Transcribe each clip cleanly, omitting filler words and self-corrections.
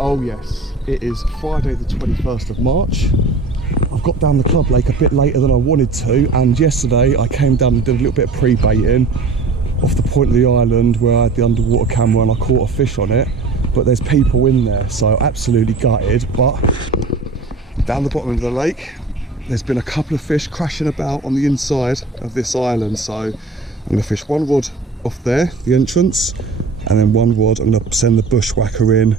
Oh yes, it is Friday the 21st of March. I've got down the club lake a bit later than I wanted to, and yesterday I came down and did a little bit of pre-baiting off the point of the island where I had the underwater camera and I caught a fish on it, but there's people in there, so absolutely gutted. But down the bottom of the lake there's been a couple of fish crashing about on the inside of this island, so I'm going to fish one rod off there, the entrance, and then one rod I'm going to send the bushwhacker in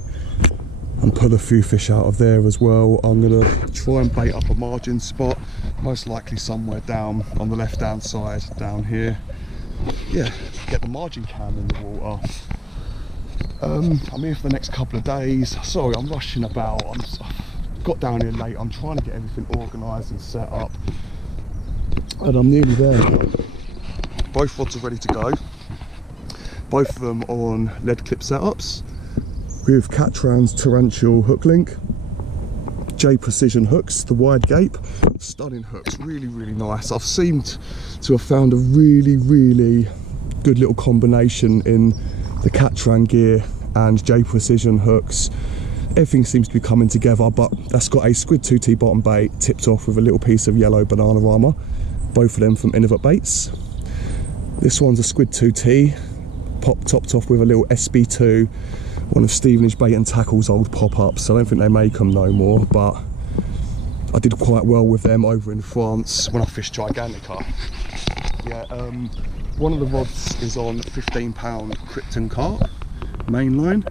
and pull a few fish out of there as well. I'm going to try and bait up a margin spot, most likely somewhere down on the left hand side down here. Yeah, get the margin cam in the water. I'm here for the next couple of days. Sorry, I'm rushing about. I've got down here late. I'm trying to get everything organised and set up, and I'm nearly there. Both rods are ready to go. Both of them on lead clip setups with Catran's torrential hook link, J Precision hooks, the wide gape, stunning hooks, really nice. I've seemed to have found a really good little combination in the Catran gear and J Precision hooks. Everything seems to be coming together, but that's got a Squid 2T bottom bait tipped off with a little piece of yellow banana armour, both of them from Innovate Baits. This one's a Squid 2T, topped off with a little SB2, one of Stevenage Bait and Tackle's old pop-ups. I don't think they make them no more, but I did quite well with them over in France when I fished Gigantica. Yeah, one of the rods is on £15 Krypton carp mainline,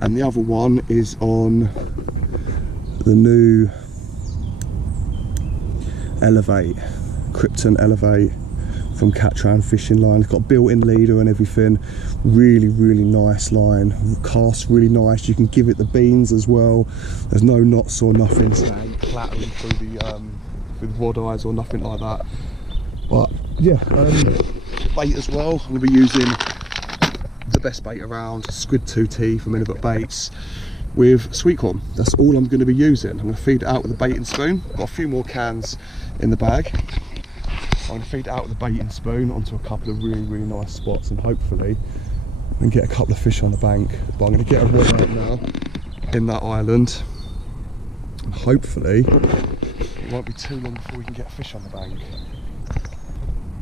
and the other one is on the new Elevate, Krypton Elevate from Catran fishing line. It's got a built-in leader and everything. Really nice line, casts really nice. You can give it the beans as well. There's no knots or nothing staying clattering through the with rod eyes or nothing like that. But yeah, bait as well. I'm going to be using the best bait around, Squid 2T from Innovate Baits with sweet corn. That's all I'm going to be using. I'm going to feed it out with a baiting spoon. Got a few more cans in the bag. I'm going to feed it out with a baiting spoon onto a couple of really nice spots, and hopefully I can get a couple of fish on the bank. But I'm going to get a rod out now in that island, and hopefully it won't be too long before we can get a fish on the bank.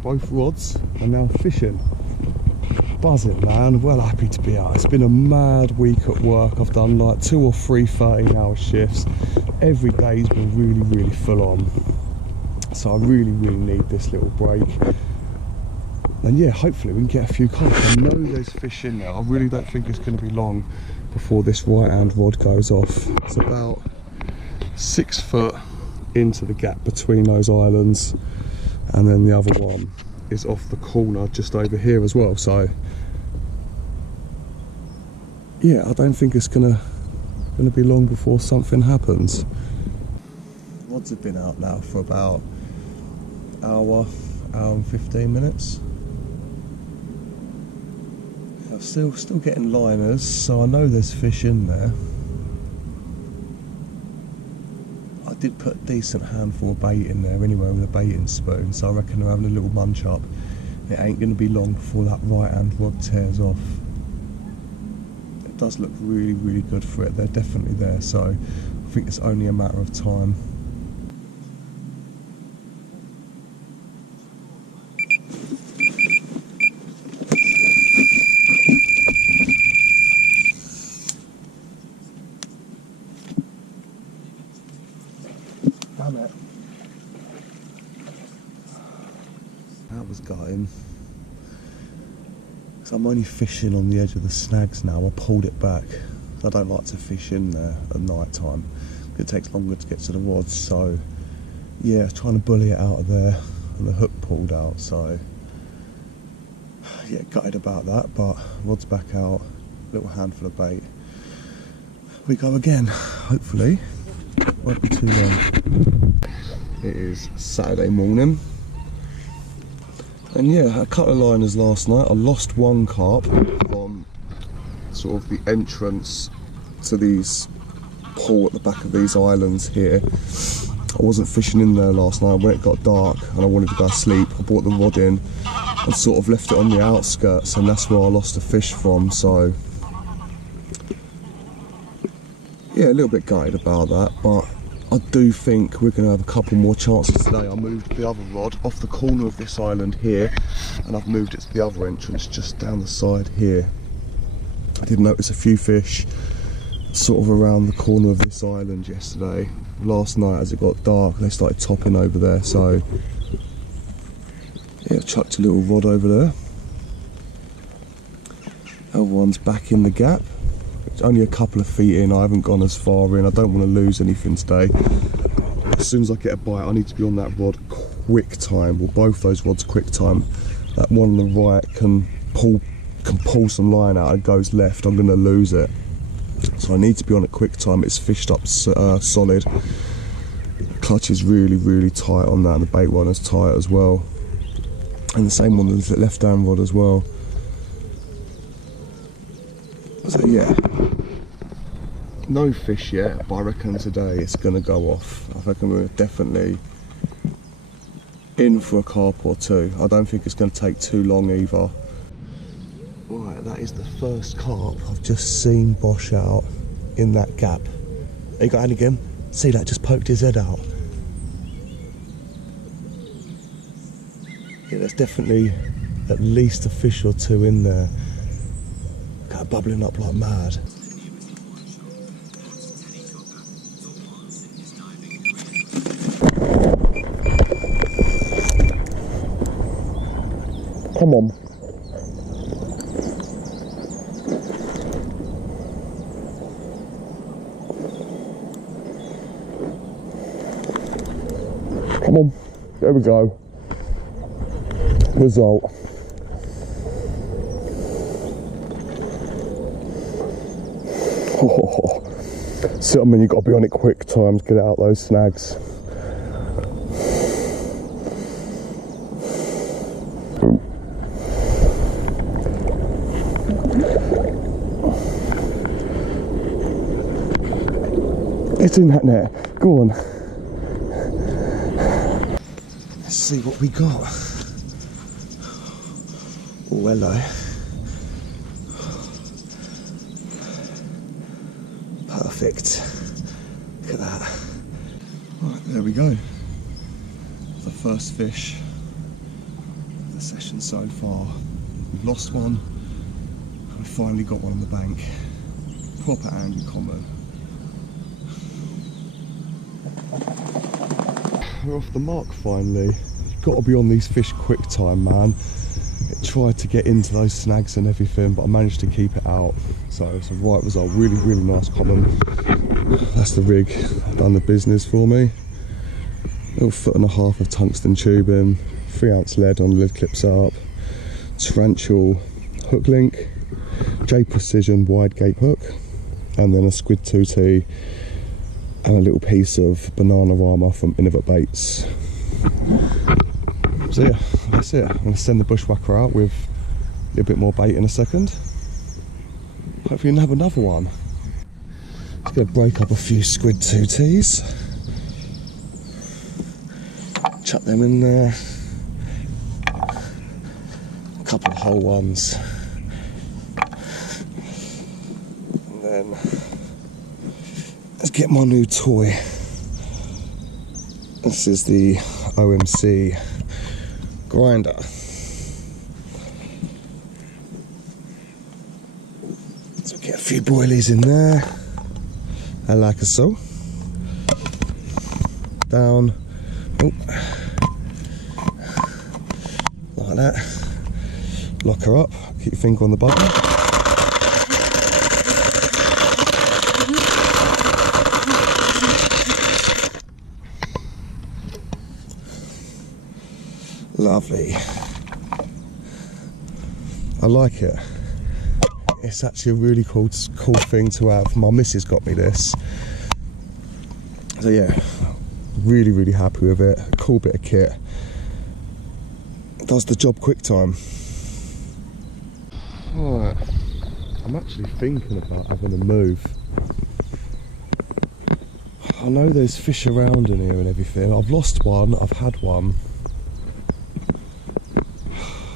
Both rods are now fishing. Buzzing, man, well happy to be out. It's been a mad week at work. I've done like 2 or 3 13-hour shifts. Every day's been really full on. So I really need this little break. And yeah, hopefully we can get a few carp. I know there's fish in there. I really don't think it's going to be long before this right hand rod goes off. It's about 6 foot into the gap between those islands, and then the other one is off the corner just over here as well. So yeah, I don't think it's gonna be long before something happens. Rods have been out now for about hour and 15 minutes. I'm still getting liners, so I know there's fish in there. I did put a decent handful of bait in there anyway with a baiting spoon, so I reckon they're having a little munch up. It ain't going to be long before that right hand rod tears off. It does look really good for it. They're definitely there, so I think it's only a matter of time. Damn it. That was gutting. So I'm only fishing on the edge of the snags now. I pulled it back. I don't like to fish in there at night time. It takes longer to get to the rods, so yeah, trying to bully it out of there, and the hook pulled out, so yeah, gutted about that, but rod's back out, little handful of bait. We go again, hopefully. Won't be too long. It is Saturday morning, and yeah, a couple of liners last night. I lost one carp on sort of the entrance to these pool at the back of these islands here. I wasn't fishing in there last night. When it got dark and I wanted to go to sleep, I brought the rod in and sort of left it on the outskirts, and that's where I lost a fish from. So Yeah, a little bit gutted about that, but I do think we're going to have a couple more chances today. I moved the other rod off the corner of this island here, and I've moved it to the other entrance just down the side here. I did notice a few fish sort of around the corner of this island yesterday. Last night as it got dark they started topping over there, so yeah, chucked a little rod over there. Other one's back in the gap. It's only a couple of feet in, I haven't gone as far in, I don't want to lose anything today. As soon as I get a bite I need to be on that rod quick time, well both those rods quick time. That one on the right can pull some line out, it goes left, I'm going to lose it. So I need to be on it quick time. It's fished up solid. The clutch is really tight on that, and the bait one is tight as well. And the same on the left hand rod as well. So yeah, no fish yet, but I reckon today it's going to go off. I reckon we're definitely in for a carp or two. I don't think it's going to take too long either. Right, that is the first carp I've just seen bosh out in that gap. There you got any again? See that, just poked his head out. Yeah, there's definitely at least a fish or two in there. Kind of bubbling up like mad. Come on. Come on, there we go. Result. Oh. So, I mean, you've got to be on it quick time to get out those snags. It's in that net. Go on. Let's see what we got. Oh, hello. Perfect. Look at that. Right, there we go. The first fish of the session so far. We've lost one. We finally got one on the bank. Proper angry common. We're off the mark finally. You've got to be on these fish quick time, man. It tried to get into those snags and everything, but I managed to keep it out. So it's a right result. Really nice common. That's the rig. Done the business for me. Little 1.5 foot of tungsten tubing, 3 ounce lead on the lid clip setup, torrential hook link, J Precision wide gape hook, and then a squid 2T and a little piece of banana armour from Innovate Baits. So yeah, that's it. I'm going to send the bushwhacker out with a little bit more bait in a second. Hopefully have another one. Just going to break up a few squid 2Ts. Chuck them in there. A couple of whole ones. And then let's get my new toy. This is the OMC grinder. So get a few boilies in there. I like it so. Down. Oh. Like that. Lock her up. Keep your finger on the button. Lovely. I like it. It's actually a really cool thing to have. My missus got me this. So yeah, really happy with it. Cool bit of kit. Does the job quick time. Alright, I'm actually thinking about having a move. I know there's fish around in here and everything. I've lost one, I've had one.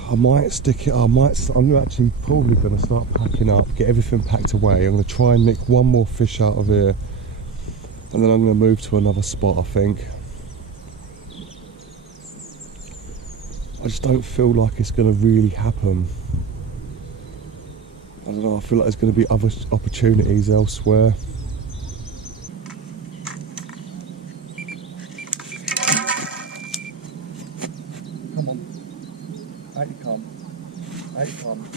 I might stick it, I'm actually probably going to start packing up, get everything packed away. I'm going to try and nick one more fish out of here and then I'm going to move to another spot, I think. I just don't feel like it's going to really happen. I don't know, I feel like there's going to be other opportunities elsewhere. Come on. Out you come. Out you come.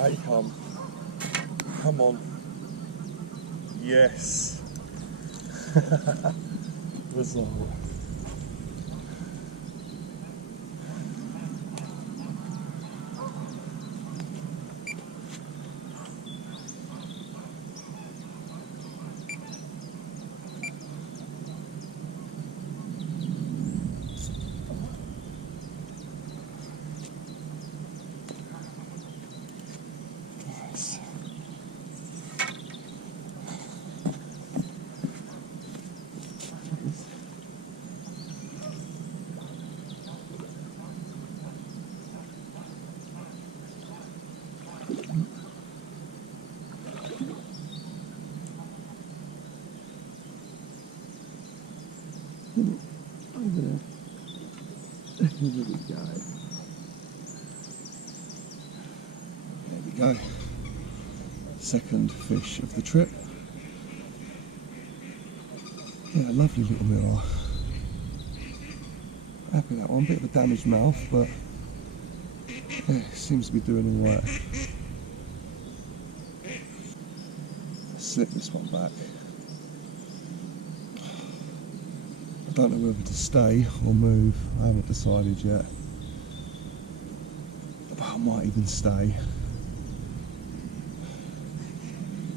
Out you come. Come on. Yes. Result. Over there. There we go. There we go. Second fish of the trip. Yeah, lovely little mirror. Happy with that one. Bit of a damaged mouth, but yeah, seems to be doing all right. Slip this one back. I don't know whether to stay or move. I haven't decided yet. But I might even stay.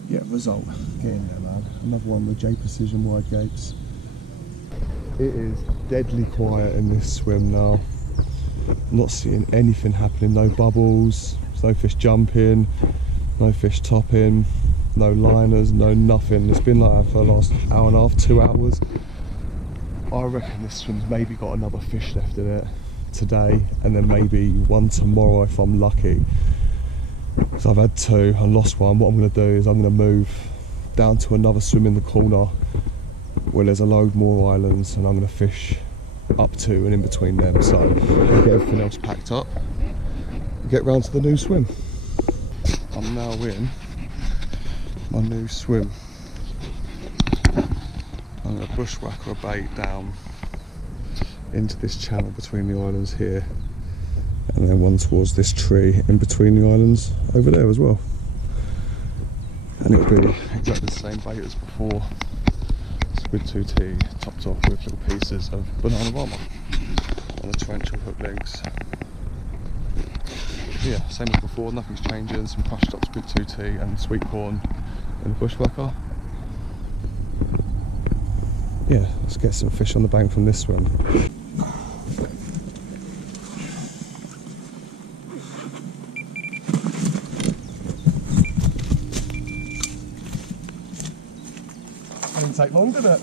Yeah, result. Get in there, man. Another one with J Precision wide gapes. It is deadly quiet in this swim now. I'm not seeing anything happening. No bubbles, there's no fish jumping, no fish topping, no liners, no nothing. It's been like that for the last hour and a half, 2 hours. I reckon this swim's maybe got another fish left in it today, and then maybe one tomorrow if I'm lucky. So I've had 2, I lost one. What I'm going to do is I'm going to move down to another swim in the corner where there's a load more islands, and I'm going to fish up to and in between them. So I'll get everything else packed up and get round to the new swim. I'm now in my new swim. I'm going to bushwhacker a bait down into this channel between the islands here, and then one towards this tree in between the islands over there as well. And it'll be exactly the same bait as before. Squid 2T topped off with little pieces of banana rama on the torrential hook links. Yeah, same as before, nothing's changing. Some crushed up squid 2T and sweet corn in the bushwhacker. Yeah, let's get some fish on the bank from this one. That didn't take long, did it?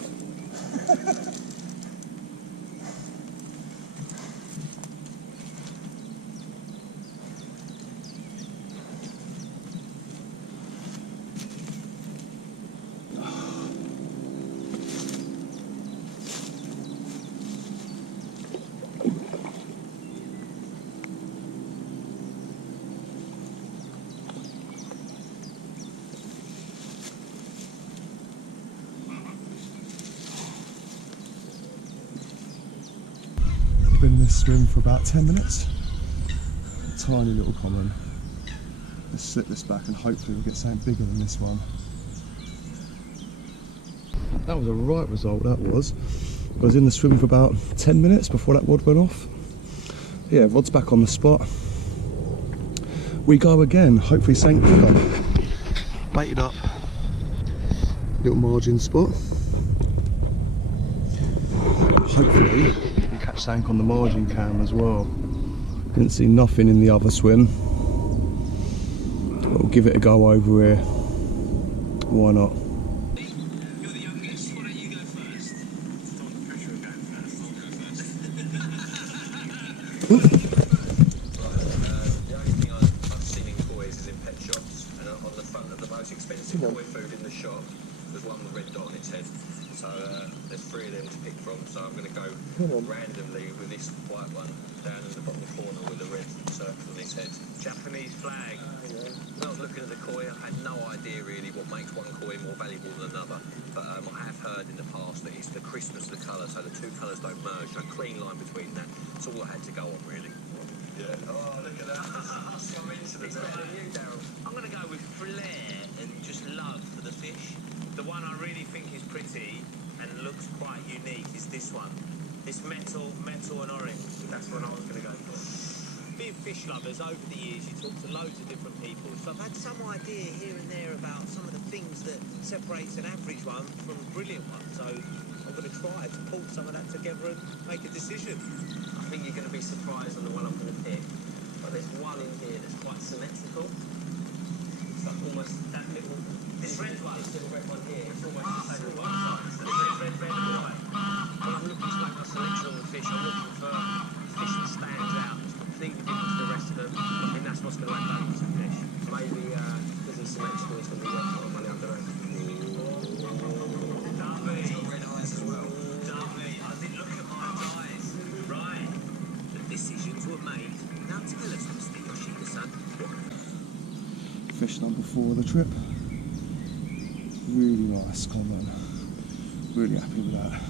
Been in this swim for about 10 minutes. Tiny little common. Let's slip this back and hopefully we'll get something bigger than this one. That was a right result, that was. I was in the swim for about 10 minutes before that rod went off. Yeah, rod's back on the spot. We go again, hopefully something bigger. Baited up. Little margin spot. Hopefully catch something on the margin cam as well. Didn't see nothing in the other swim. But we'll give it a go over here. Why not? You're the youngest. Why don't you go first? Don't want the pressure of going first. I'll go first. The only thing I've seen in toys is in pet shops, and on the front of the most expensive toy food in the shop, there's one with a red dot on its head. So there's 3 of them to pick from. So I'm going to go randomly with this white one down in the bottom corner with a red circle on his head. Japanese flag. When I was looking at the koi, I had no idea really what makes one koi more valuable than another. But I have heard in the past that it's the crispness of the colour, so the 2 colours don't merge. A clean line between that. That's all I had to go on really. Yeah. Oh, look at that. I'm into the better than you, Darryl. I'm going to go with flair and just love for the fish. The one I really think is pretty and looks quite unique is this one. This metal and orange. That's what I was going to go for. Being fish lovers, over the years you talk to loads of different people, so I've had some idea here and there about some of the things that separates an average one from a brilliant one, so I'm going to try to pull some of that together and make a decision. I think you're going to be surprised on the one I'm going to pick. But there's one in here that's quite symmetrical. It's like almost that little... This red one? This little red one here, it's almost the same as one side. So red and white. When I'm looking to make my selection on the fish, I'm looking for fish that stands out. Completely different to the rest of them. I think that's what's going to add value to the fish. Maybe because he's symmetrical, it's going to be worth a lot of money, I don't know. Lovely. He's got red eyes as well. Lovely. I didn't look at my eyes. Right. The decisions were made. Now tell us, Mr. Yoshida-san. Fish number 4 of the trip. Really nice comment. Really happy with that.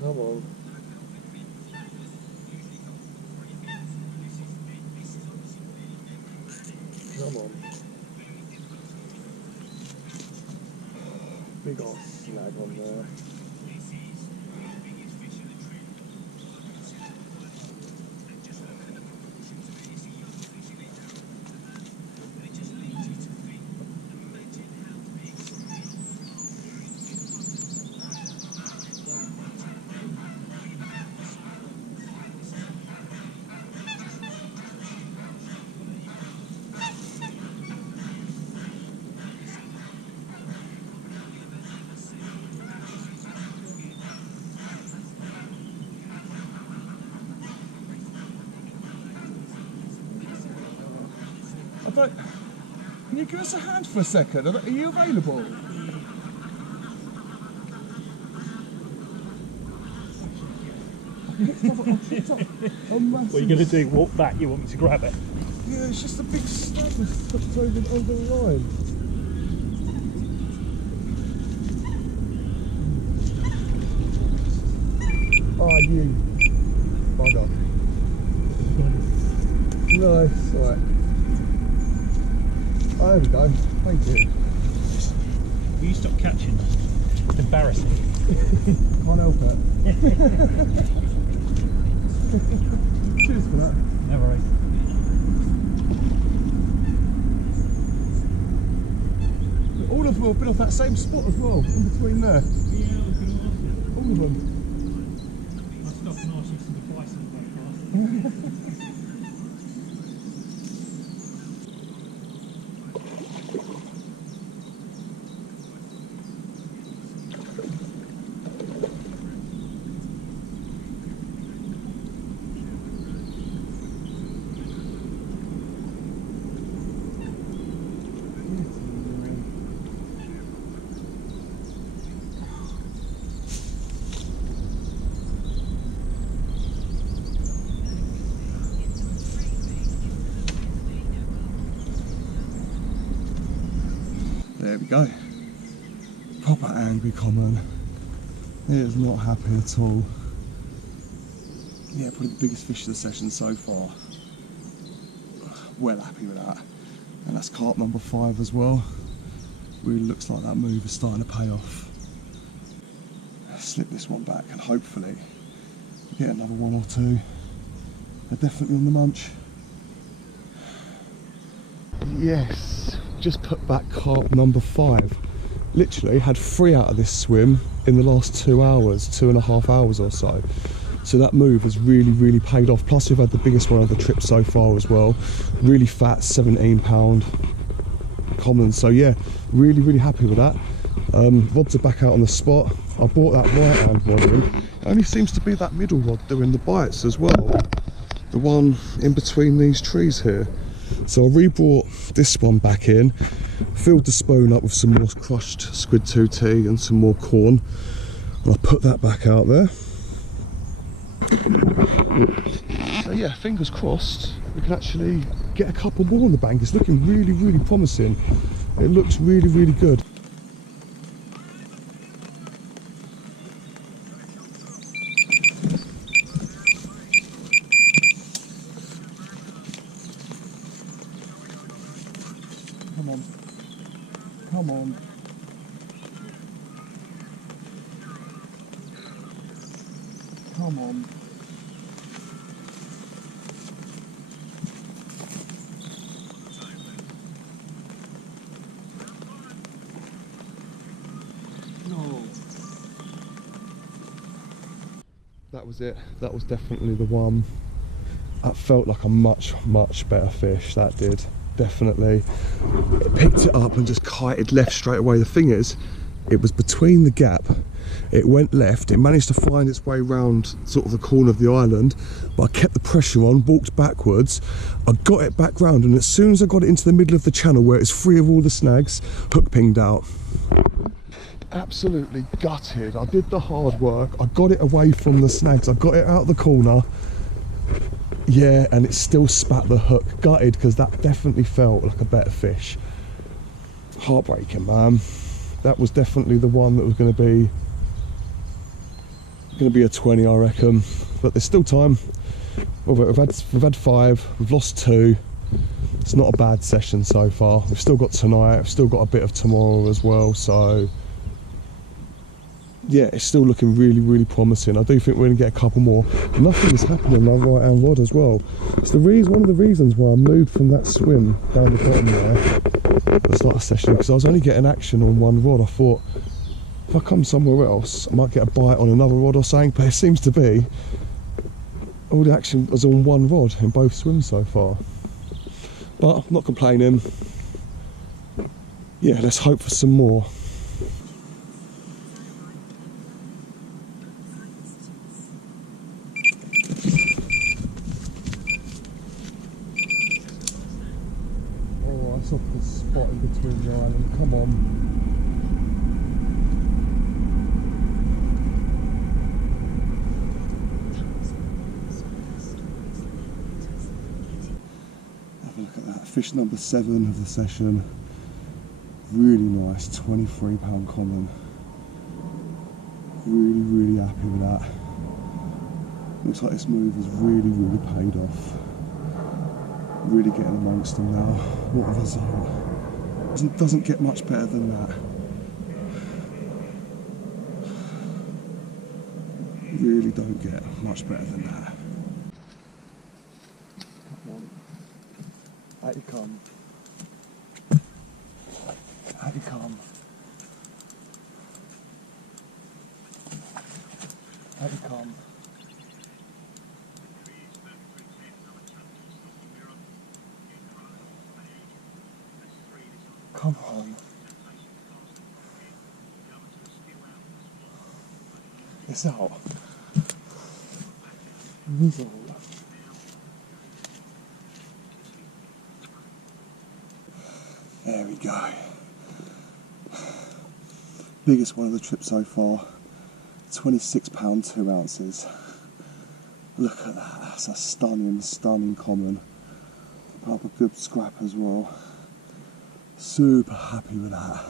Come on. Come on. Big old snag on there. Can you give us a hand for a second? Are you available? What are you going to do? Walk back? You want me to grab it? Yeah, it's just a big snag that's tucked over the line. Oh, you bugger. Nice, alright. Oh, there we go. Thank you. Will you stop catching them? It's embarrassing. Can't help it. Cheers for that. No worries. All of them have been off that same spot as well, in between there. Yeah, I was going to ask you. All of them. I'll stop and ask you some advice on the way past. we go. Proper angry common. It is not happy at all. Yeah, probably the biggest fish of the session so far. Well happy with that. And that's carp number 5 as well. Really looks like that move is starting to pay off. Slip this one back and hopefully get another 1 or 2. They're definitely on the munch. Yes, just put back carp number 5. Literally had 3 out of this swim in the last 2 hours, 2.5 hours or so. So that move has really paid off. Plus we've had the biggest one of the trip so far as well. Really fat, 17 pound common. So yeah, really happy with that. Rods are back out on the spot. I bought that right hand rod in. It only seems to be that middle rod doing the bites as well. The one in between these trees here. So I re-brought this one back in, filled the spoon up with some more crushed squid 2T and some more corn. And I put that back out there. So yeah, fingers crossed we can actually get a couple more on the bank. It's looking really promising. It looks really good. Come on. Come on. Come on. No. That was it. That was definitely the one. That felt like a much better fish. That did. Definitely. It picked it up and just kited left straight away. The thing is, it was between the gap. It went left, it managed to find its way round sort of the corner of the island, but I kept the pressure on, walked backwards, I got it back round, and as soon as I got it into the middle of the channel where it's free of all the snags, hook pinged out. Absolutely gutted. I did the hard work, I got it away from the snags, I got it out of the corner, yeah, and it still spat the hook. Gutted, because that definitely felt like a better fish. Heartbreaking, man. That was definitely the one that was going to be a 20, I reckon, but there's still time. We've had 5, we've lost 2. It's not a bad session so far. We've still got tonight, we've still got a bit of tomorrow as well, so yeah, it's still looking really promising. I do think we're going to get a couple more. Nothing is happening on my right hand rod as well. It's one of the reasons why I moved from that swim down the bottom there at the start of the session, because I was only getting action on one rod. I thought, if I come somewhere else, I might get a bite on another rod or something, but it seems to be all the action was on one rod in both swims so far. But I'm not complaining. Yeah, let's hope for some more. Oh, that's off the spot in between the island. Come on. Look at that, fish number 7 of the session. Really nice, 23 pound common. Really happy with that. Looks like this move has really paid off. Really getting amongst them now. What a result. Doesn't get much better than that. Really don't get much better than that. Out you come. Out you come. Out you come. Come on. It's out. Result. There we go. Biggest one of the trip so far. 26 pound 2 ounces. Look at that. That's a stunning common. Put up a good scrap as well. Super happy with that.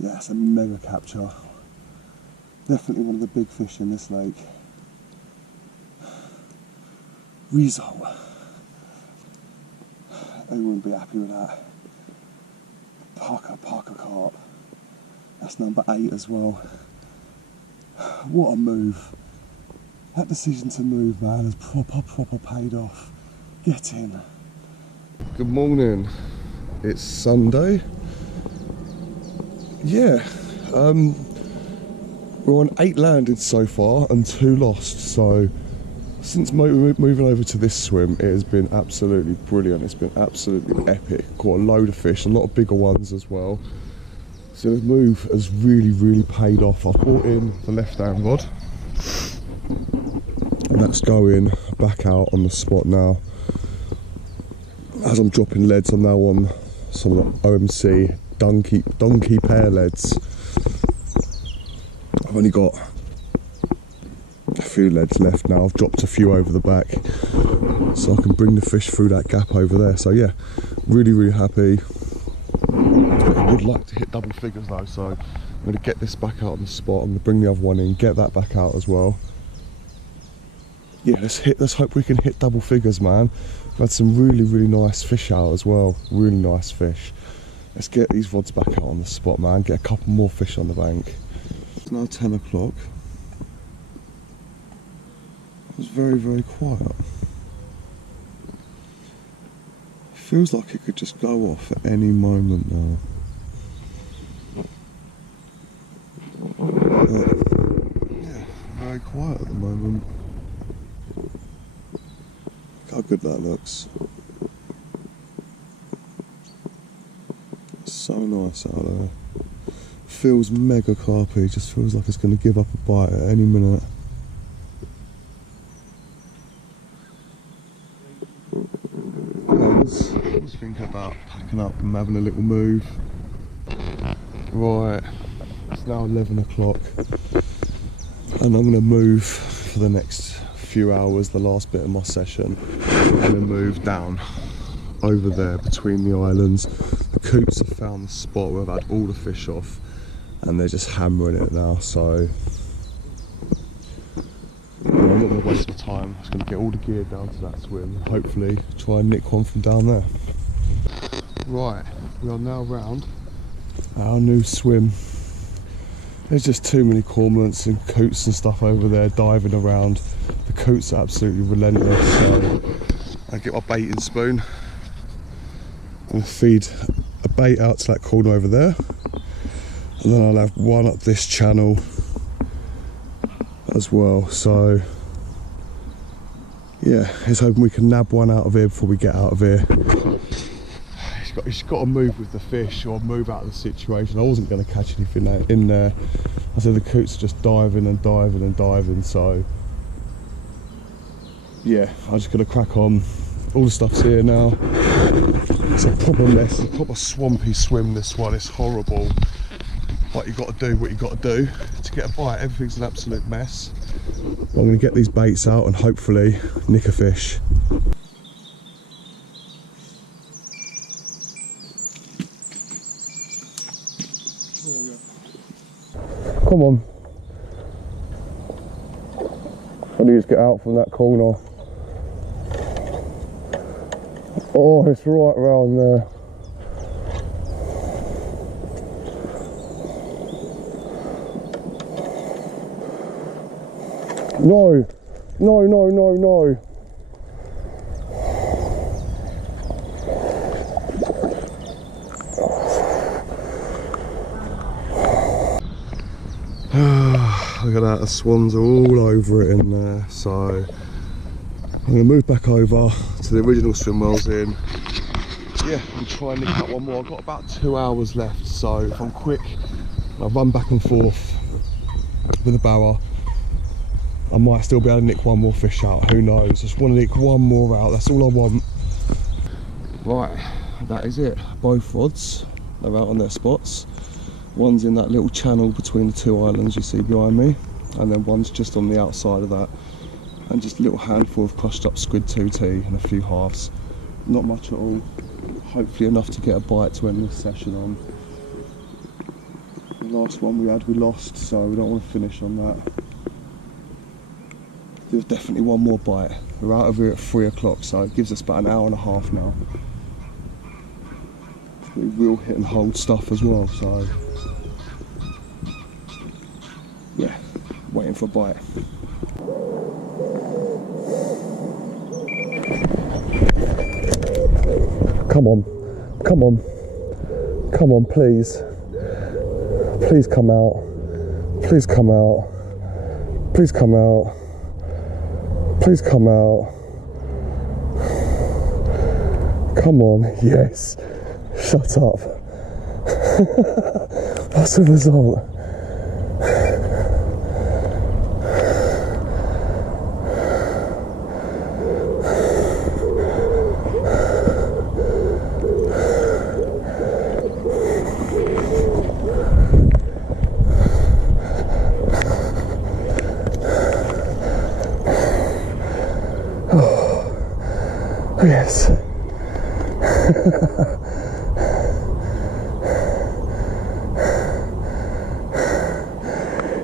Yeah, it's a mega capture. Definitely one of the big fish in this lake. Result. Who wouldn't be happy with that? Parker carp. That's number 8 as well. What a move. That decision to move, man, has proper paid off. Get in. Good morning. It's Sunday. Yeah. We're on 8 landed so far and 2 lost. So since moving over to this swim, it has been absolutely brilliant. It's been absolutely epic. Got a load of fish, a lot of bigger ones as well. So the move has really paid off. I've brought in the left hand rod, and that's going back out on the spot now. As I'm dropping leads, I'm now on some of the OMC donkey pair leads. I've only got a few leads left now. I've dropped a few over the back, so I can bring the fish through that gap over there. So yeah, really happy. I would like to hit double figures though, so I'm going to get this back out on the spot. I'm going to bring the other one in, get that back out as well. Yeah, let's hope we can hit double figures, man. We've had some really nice fish out as well. Really nice fish. Let's get these rods back out on the spot, man. Get a couple more fish on the bank. It's now 10 o'clock. It was very quiet. Feels like it could just go off at any moment now. Yeah, very quiet at the moment. Look how good that looks. It's so nice out there. Feels mega carpy, just feels like it's going to give up a bite at any minute. I was thinking about packing up and having a little move. Right, it's now 11 o'clock and I'm going to move for the next few hours, the last bit of my session. I'm going to move down over there between the islands. The coots have found the spot where I've had all the fish off and they're just hammering it now, so I'm not going to waste my time. I'm just going to get all the gear down to that swim and hopefully try and nick one from down there. Right, we are now round our new swim. There's just too many cormorants and coots and stuff over there diving around. The coots are absolutely relentless, so I get my baiting spoon and feed a bait out to that corner over there, and then I'll have one up this channel as well. So yeah, here's hoping we can nab one out of here before we get out of here. He's got to move with the fish or move out of the situation. I wasn't going to catch anything in there. I said the coots are just diving and diving, so yeah, I'm just going to crack on. All the stuff's here now. It's a proper mess, it's a proper swampy swim, this one. It's horrible, but you've got to do what you've got to do to get a bite. Everything's an absolute mess. I'm going to get these baits out and hopefully nick a fish. Come on. I need to get out from that corner. Oh, it's right around there. No. Look at that, the swans are all over it in there. So I'm going to move back over to the original swim wells in. Yeah, and try and nick out one more. I've got about 2 hours left, so if I'm quick, I'll run back and forth with the barra. I might still be able to nick one more fish out, who knows. I just want to nick one more out, that's all I want. Right, that is it. Both rods are out on their spots. One's in that little channel between the 2 islands you see behind me, and then one's just on the outside of that, and just a little handful of crushed up squid 2T and a few halves. Not much at all. Hopefully enough to get a bite to end this session on. The last one we had we lost, so we don't want to finish on that. There's definitely one more bite. We're out of here at 3 o'clock, so it gives us about an hour and a half now. We will hit and hold stuff as well, so yeah, waiting for a bite. Come on, come on, come on, please. Please come out. Please come out. Please come out. Please come out. Come on, yes. Shut up. What's the result? Oh, yes.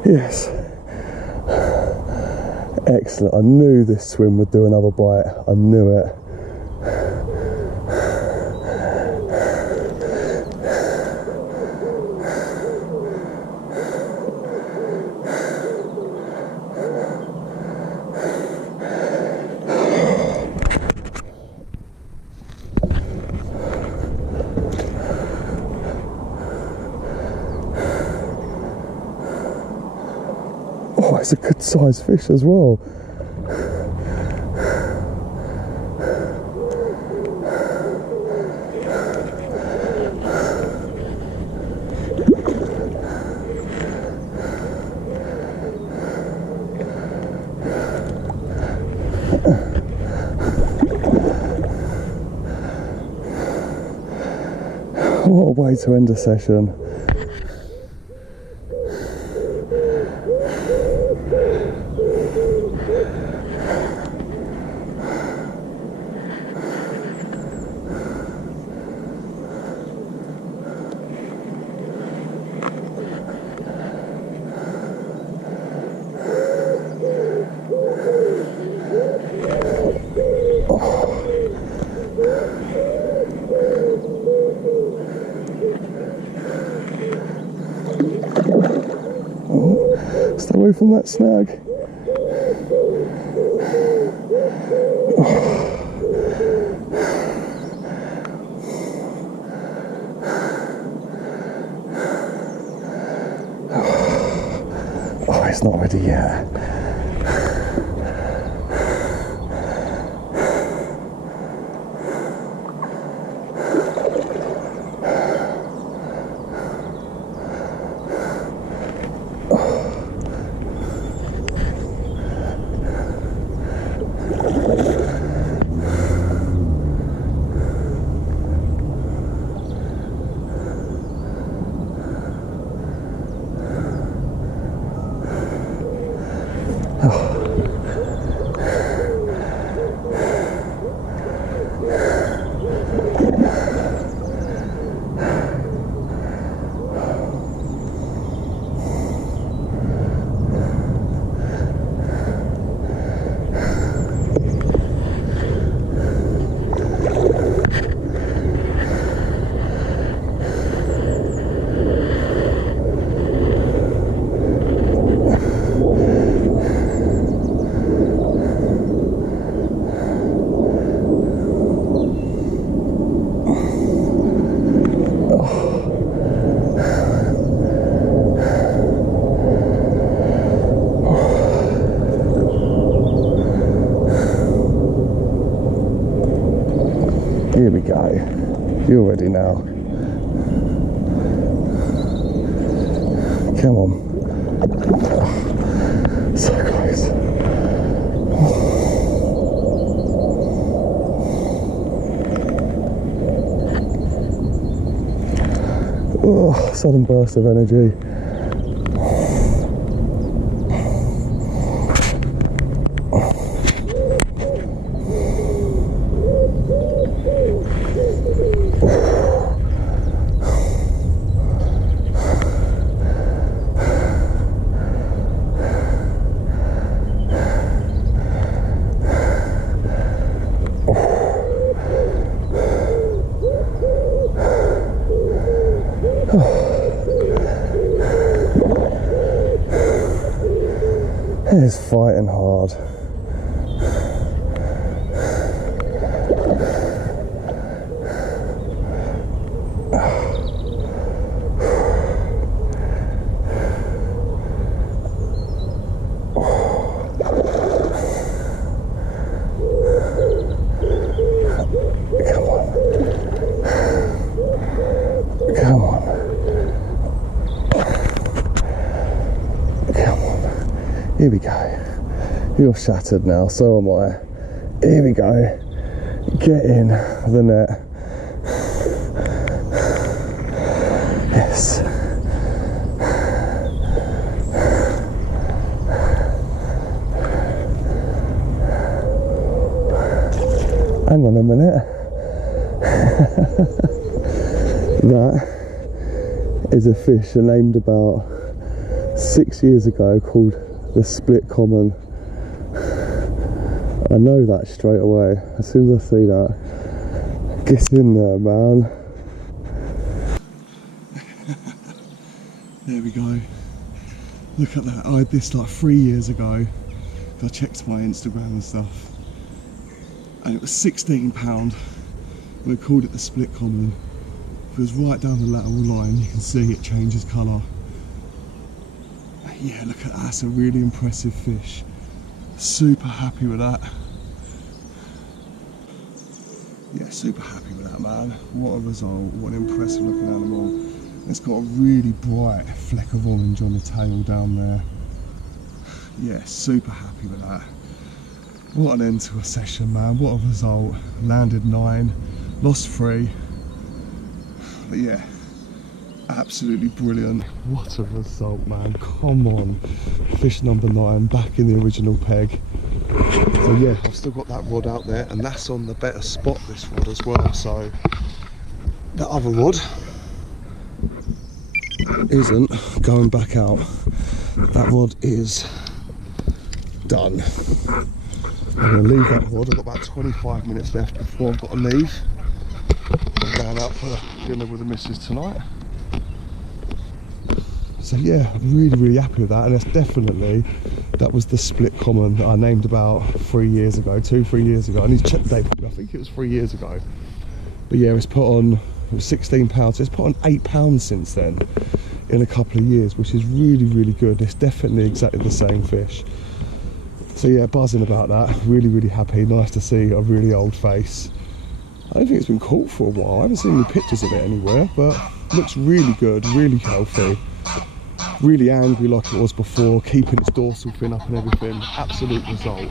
Yes. Excellent. I knew this swim would do another bite. I knew it. Oh, it's a good sized fish as well. What a way to end a session. Stay away from that snag. Oh, it's not ready yet. Here we go. You're ready now. Come on. Oh, so close. Oh, sudden burst of energy. is fighting hard. Come on. Come on. Here we go. You're shattered now, so am I. Here we go. Get in the net. Yes. Hang on a minute. That is a fish I named about 6 years ago called the split common. I know that straight away as soon as I see that. Get in there, man. There we go. Look at that. I had this like 3 years ago. I checked my Instagram and stuff, and it was £16 and I called it the split common. It was right down the lateral line. You can see it changes colour. Yeah, look at that. That's a really impressive fish. Super happy with that. Yeah, super happy with that, man. What a result. What an impressive looking animal. It's got a really bright fleck of orange on the tail down there. Yeah, super happy with that. What an end to a session, man. What a result. Landed 9, lost 3. But yeah, absolutely brilliant. What a result, man. Come on. Fish number 9 back in the original peg. So yeah, I've still got that rod out there, and that's on the better spot, this rod as well. So that other rod isn't going back out. That rod is done. I'm going to leave that rod. I've got about 25 minutes left before I've got to leave. I'm going out for dinner with the missus tonight. So yeah, I'm really happy with that, and it's definitely, that was the split common that I named about 3 years ago, 2-3 years ago. I need to check the date, I think it was 3 years ago. But yeah, it's put on, it was £16, so it's put on £8 since then in a couple of years, which is really good. It's definitely exactly the same fish. So yeah, buzzing about that, really happy. Nice to see a really old face. I don't think it's been caught for a while. I haven't seen any pictures of it anywhere, but looks really good, really healthy. Really angry like it was before, keeping its dorsal fin up and everything. Absolute result.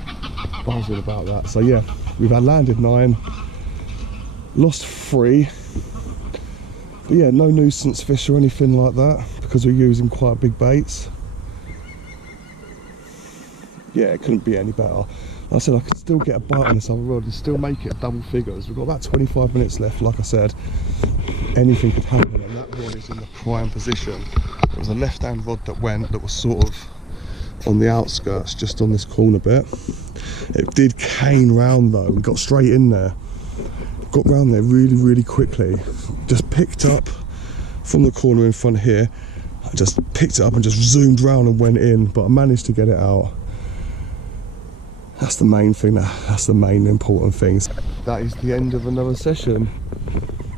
Buzzing about that. So yeah, we've had landed 9, lost 3. But yeah, no nuisance fish or anything like that, because we're using quite big baits. Yeah, it couldn't be any better. Like I said, I could still get a bite on this other rod and still make it double figures. We've got about 25 minutes left. Like I said, anything could happen, and that rod is in the prime position. It was a left-hand rod that went, that was sort of on the outskirts, just on this corner bit. It did cane round though and got straight in there. Got round there really quickly. Just picked up from the corner in front here. I just picked it up and just zoomed round and went in, but I managed to get it out. That's the main thing, that's the main important thing. That is the end of another session.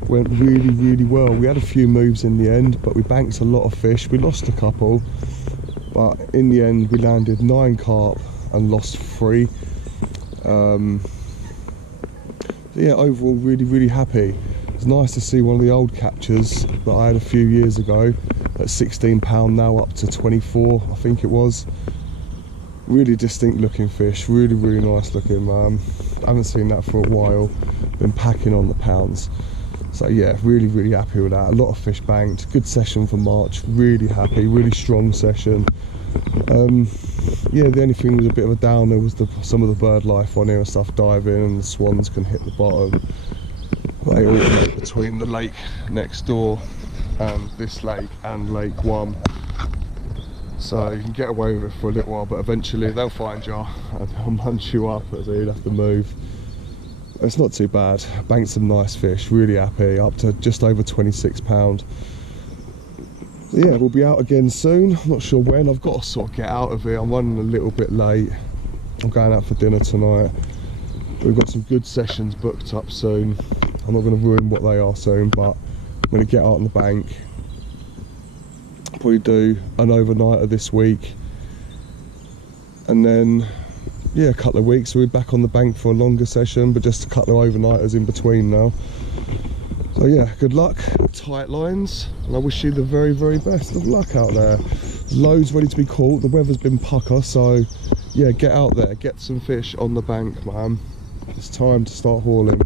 Went really well. We had a few moves in the end, but we banked a lot of fish. We lost a couple, but in the end we landed 9 carp and lost 3. So yeah, overall really happy. It's nice to see one of the old catches that I had a few years ago at £16, now up to 24, I think it was. Really distinct looking fish, really nice looking. I haven't seen that for a while. Been packing on the pounds. So yeah, really happy with that. A lot of fish banked. Good session for March. Really happy. Really strong session. Yeah, the only thing was a bit of a downer was some of the bird life on here and stuff diving, and the swans can hit the bottom. They alternate between the lake next door and this lake and Lake 1. So you can get away with it for a little while, but eventually they'll find you and they'll munch you up, so you'll have to move. It's not too bad. Banked some nice fish, really happy, up to just over £26. Yeah, we'll be out again soon. I'm not sure when. I've got to sort of get out of here. I'm running a little bit late. I'm going out for dinner tonight. We've got some good sessions booked up soon. I'm not going to ruin what they are soon, but I'm going to get out on the bank. Probably do an overnighter this week. And then, yeah, a couple of weeks we'll be back on the bank for a longer session, but just a couple of overnighters in between now. So yeah, good luck, tight lines, and I wish you the very, very best of luck out there. Loads ready to be caught, the weather's been pucker, so yeah, get out there, get some fish on the bank, man. It's time to start hauling.